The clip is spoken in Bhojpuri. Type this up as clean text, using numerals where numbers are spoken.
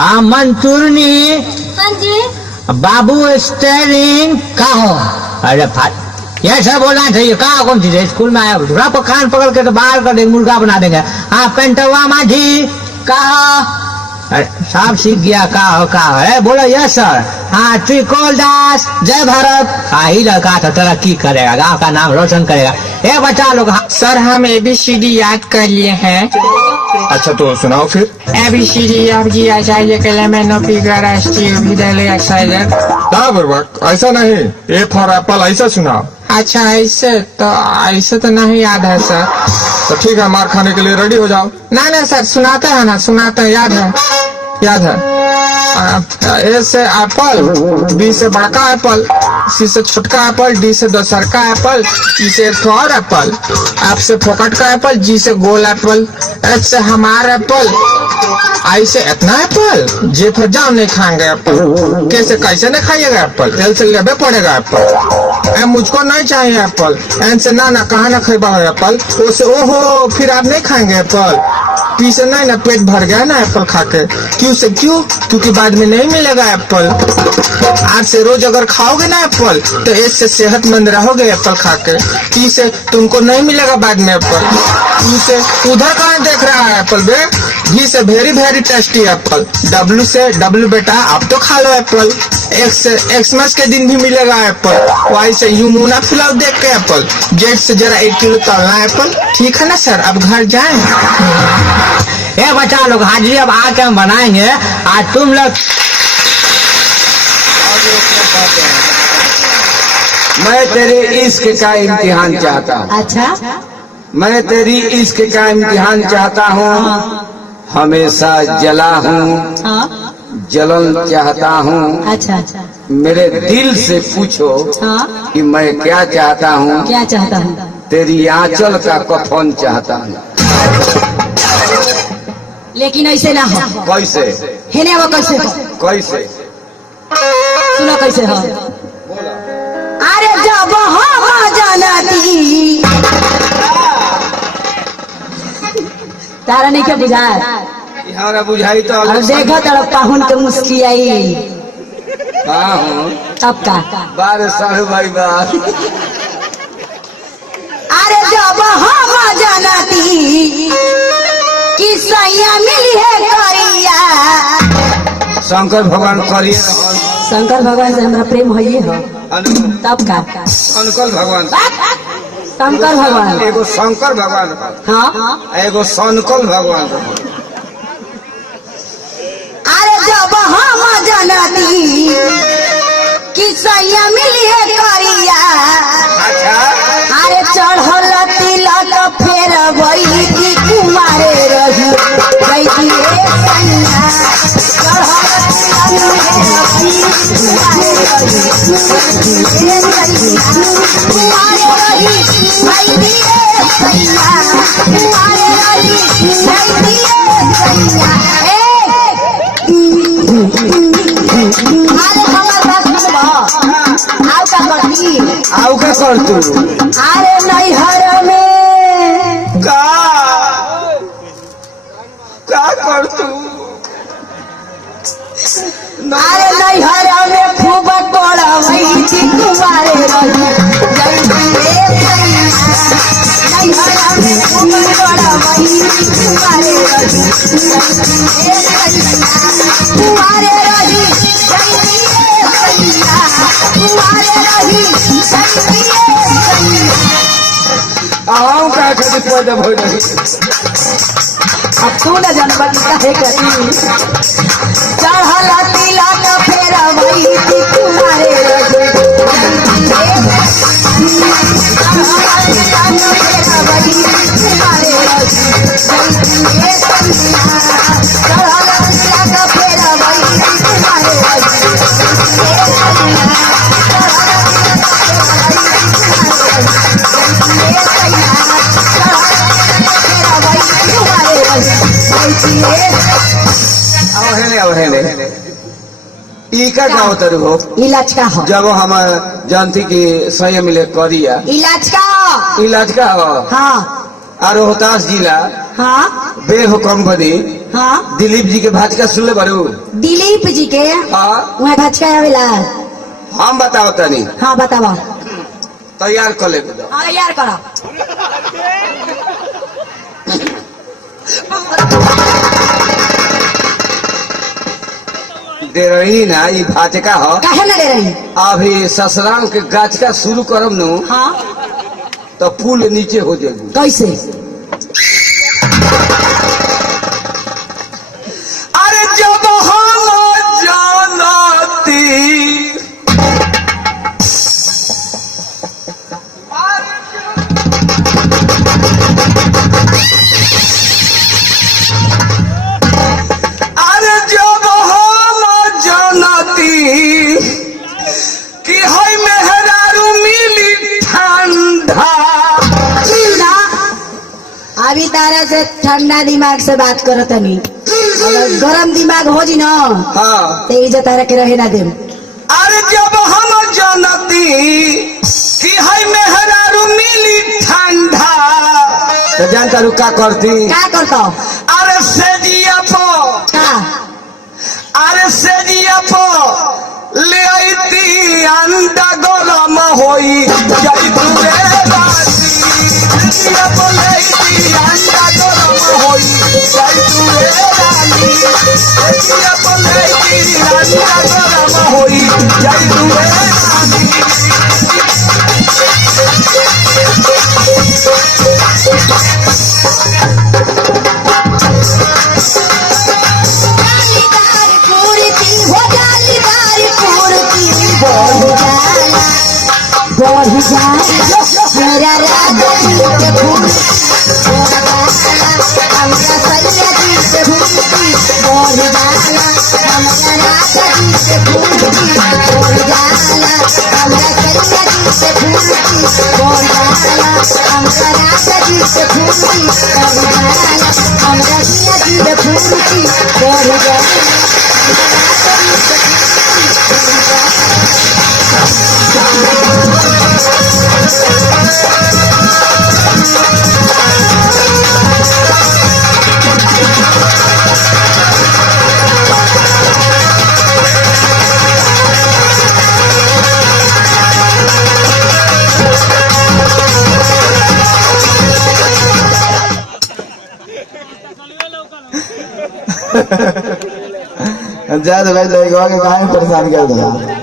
हाँ मंतूरनी। हाँ जी। बाबू स्टेरिंग का हो? अरे ये सब बोलना चाहिए। कहा कौन चीज है? स्कूल में आया कान पकड़ के तो बाहर कर देंगे, मुर्गा बना देंगे। हाँ पेंटवा माझी कहा? अरे साहब सीख गया। कहा है बोलो? यस सर। हाँ त्रिकोल दास जय भारत। हाँ ही लड़का था, तरक्की करेगा, गाँव का नाम रोशन करेगा। ए बच्चा लोग। सर हम ABCD याद कर लिए हैं। अच्छा तो सुनाओ फिर। ABCD ऐसा नहीं, ए फॉर एप्पल ऐसा सुनाओ। अच्छा ऐसे तो नहीं याद है सर। तो ठीक है, मार खाने के लिए रेडी हो जाओ। ना सर सुनाते हैं ना, सुनाते हैं, याद है। A से एप्पल, B से बड़का एप्पल, C से छोटका एप्पल, D से दोसर का एप्पल, E से एक और एप्पल, F से फोकट का एप्पल, G से गोल एप्पल, H से हमारा एप्पल, I से इतना एप्पल, J पर जाओ नहीं खाएंगे एप्पल, K से कैसे नहीं खाइएगा एप्पल, L से लेबे पड़ेगा एप्पल, M मुझको नहीं चाहिए एप्पल, N से ना कहाँ ना खाएगा एप्पल, O से ओहो फिर आप नहीं खाएंगे एप्पल, P से नहीं ना पेट भर गया ना एप्पल खा के, Q से क्यों? क्योंकि बाद में नहीं मिलेगा एप्पल। R से रोज अगर खाओगे ना एप्पल तो S से सेहतमंद रहोगे एप्पल खा के। T से तुमको नहीं मिलेगा बाद में एप्पल। U से उधर कहाँ देख रहा है एप्पल बे? V से very very tasty Apple. W से W बेटा आप तो खा लो एप्पल। X से एक्समस के दिन भी मिलेगा एप्पल। Y से यू मुंह ना फुलाओ देख के एप्पल। Z से जरा 1 किलो तलना एप्पल। ठीक है ना सर, अब घर जाएं। ए बच्चा लोग हाजिरी अब आके हम बनाएंगे। आज तुम लोग मैं तेरे इश्क का इम्तिहान चाहता हूँ। अच्छा मैं तेरी इश्क का इम्तिहान चाहता हूँ। हमेशा जला हूँ, हाँ जलन चाहता हूँ। अच्छा मेरे दिल से पूछो हाँ कि मैं क्या चाहता हूँ। क्या चाहता हूँ? तेरी आंचल का कफन चाहता हूँ। लेकिन ऐसे ना हो। कैसे? हेने वो कैसे हो? कैसे? सुनो कैसे हो। अरे जब हम जानती तारा नहीं क्या बुझाए? हमारा बुझाई तो अब देखो तड़प पाहुन के मुस्की आई। हाँ हूँ अब का 12 साढ़े बार। अरे जब हम जानती कि सैया मिली है करिया। शंकर भगवान करिए शंकर भगवान से हमारा प्रेम है हो। तब का शंकर भगवान, शंकर भगवान एगो शंकर भगवान, हाँ एगो शंकर भगवान। अरे जब हम जानती कि सैया मिली है करिया। अरे चढ़ल तिलक फेर वही की कुमारे रही गई सैया। चढ़ल कुमारे रही गई सैया। कुमारे रही गई सैया। अरे हमार बात सुनबो। आओ का करती? आओ क्या कर तू? अरे नैहर में का कर तू? अरे नैहर में खूब पड़वई थी कुमारे रही नैहर में खूब पड़वई थी कुमारे रही कुमारे रही आओ क्या कर पैदा हो रही? अब तू न जानबा है कभी चढ़ल तिलक फेर वही थी कुमारे रही इका का उतर हो इलाज का हो जब हम जानती कि सही मिले करिया इलाज का हो इलाज का हो। हाँ और रोहतास जिला हाँ बेहो कंपनी हाँ दिलीप जी के भाजका सुनले बारू। दिलीप जी के हाँ वहाँ भचका आवेला। हम बताओ तनी हाँ बतावा। तैयार कर ले हाँ यार करो। दे रही ना ये भाजका हो। काहे ना दे रही? अभी ससुराल के गाछका शुरू करम नु हाँ तो पुल नीचे हो जाएगी। कैसे? अरे जब हम जानती अरे जब हम जानती कि है मेहरारू मिली ठंडा। ना अभी तारा से ठंडा दिमाग से बात करो तनी। अगर गरम दिमाग हो जी ना हाँ तो इज्जत तारा के रहे ना दे। अरे जब हम जानती कि है मेहरारू मिली ठंडा तो जानता रू का करती। क्या करता? अरे सेजिया पो का अरे सेजिया पो ले आईती अंडा गरम होई जाई तुरे राती। सेजिया पो ले आईती अंडा गरम होई जाई तुरे राती। सेजिया पो ले आईती अंडा गरम होई जाई तुरे राती। जालीदार कुर्ती हो जालीदार कुर्ती बढ़ जाला मेरा राजा जी के फूल हमरा सैया जी के फूल बढ़ जाला हमरा राजा जी के फूल बढ़ जाला हमरा सैया जी के फूल बढ़ जाला हमरा राजा जी के फूल बढ़ जाला हमरा सैया जी के फूल बढ़ जाला। ज्यादा भाई लोग परेशान कर दो।